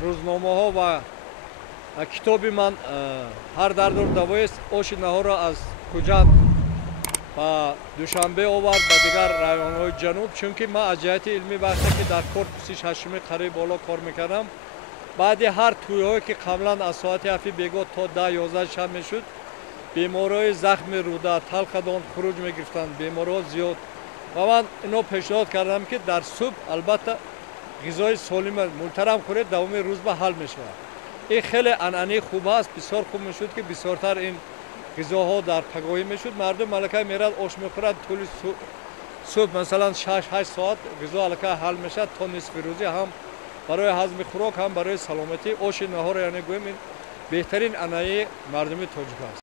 روزنامه‌ها و کتاب من هر دردور دوایست آش نهارا از کجا با دوشنبه آورد به دیگر رایون‌های جنوب چون که من از جهت علمی وقتی که در کورس هشمی قریب بالا کار میکردم بعد هر توی‌هایی که قبلا از ساعت 7 بیگاه تا 10 11 شب میشد بیمارای زخم روده تلخدان خروج میگرفتند بیمارها زیاد و من اینو پیشنهاد کردم که در صبح البته غذای سالم محترم خورید دوام روز به حل میشه. این خیلی انعنی خوب است بسیار خوب میشد که بسیارتر این غذاها در پگاهی میشد مردم ملکه میرد آش میخورد طول صبح مثلا 6 8 ساعت غذا الکه حل میشه تا نصف روزی هم برای هضم خوراک هم برای سلامتی آش نهار یعنی گویم بهترین انعنی مردم تاجیک است.